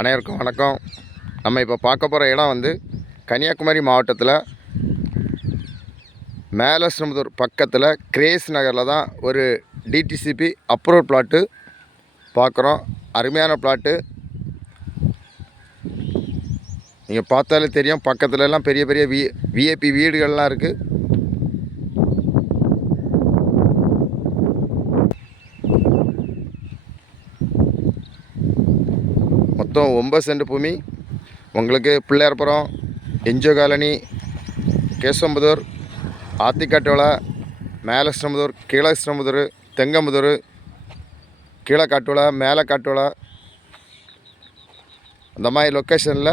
அனைவருக்கும் வணக்கம். நம்ம இப்போ பார்க்க போகிற இடம் வந்து கன்னியாகுமரி மாவட்டத்தில் மேலஸ்ரம்புதூர் பக்கத்தில் கிரேஸ் நகரில் தான் ஒரு டிடிசிபி அப்ரூவல் பிளாட்டு பார்க்குறோம். அருமையான பிளாட்டு நீங்கள் பார்த்தாலே தெரியும். பக்கத்துலலாம் பெரிய பெரிய வி விஐபி வீடுகள்லாம் இருக்குது மொத்தம் ஒன்பது சென்ட் பூமி. உங்களுக்கு பிள்ளையார்புரம் என்ஜிஓ காலனி கேசம்புதூர் ஆத்திக்காட்டோலா மேலே ஸ்ரம்புதூர் கீழே ஸ்ரம்புதூர் தெங்கம்புதூர் கீழக்காட்டோலை மேலக்காட்டோலை. அந்த மாதிரி லொக்கேஷனில்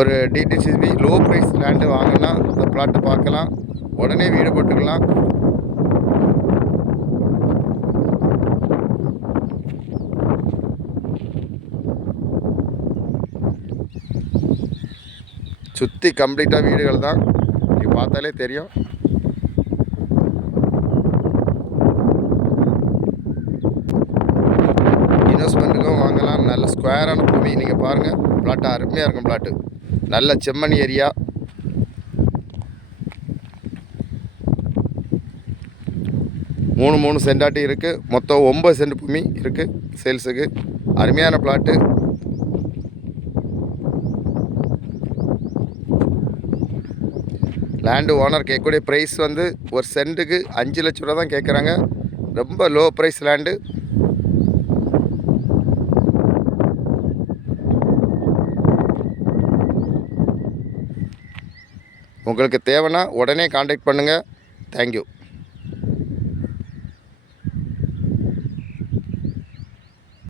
ஒரு டிடிசிபி லோ ப்ரைஸ் லேண்டு வாங்கினா அந்த பிளாட்டை பார்க்கலாம். உடனே வீடு போட்டுக்கலாம். சுற்றி கம்ப்ளீட்டாக வீடுகள் தான். நீங்கள் பார்த்தாலே தெரியும். இன்வெஸ்ட்மெண்ட்டுக்கும் வாங்கலாம். நல்ல ஸ்கொயரான பூமி. நீங்கள் பாருங்கள் பிளாட்டு அருமையாக இருக்கும் பிளாட்டு நல்ல செம்மண் ஏரியா மூணு மூணு சென்டாட்டி இருக்குது மொத்தம் ஒம்பது சென்ட் பூமி இருக்குது சேல்ஸுக்கு அருமையான பிளாட்டு லேண்டு ஓனர் கேட்கக்கூடிய ப்ரைஸ் வந்து ஒரு சென்ட்டுக்கு அஞ்சு லட்ச ரூபா தான் கேட்குறாங்க. ரொம்ப லோ ப்ரைஸ் லேண்டு. உங்களுக்கு தேவைன்னா உடனே காண்டாக்ட் பண்ணுங்கள் தேங்க்யூ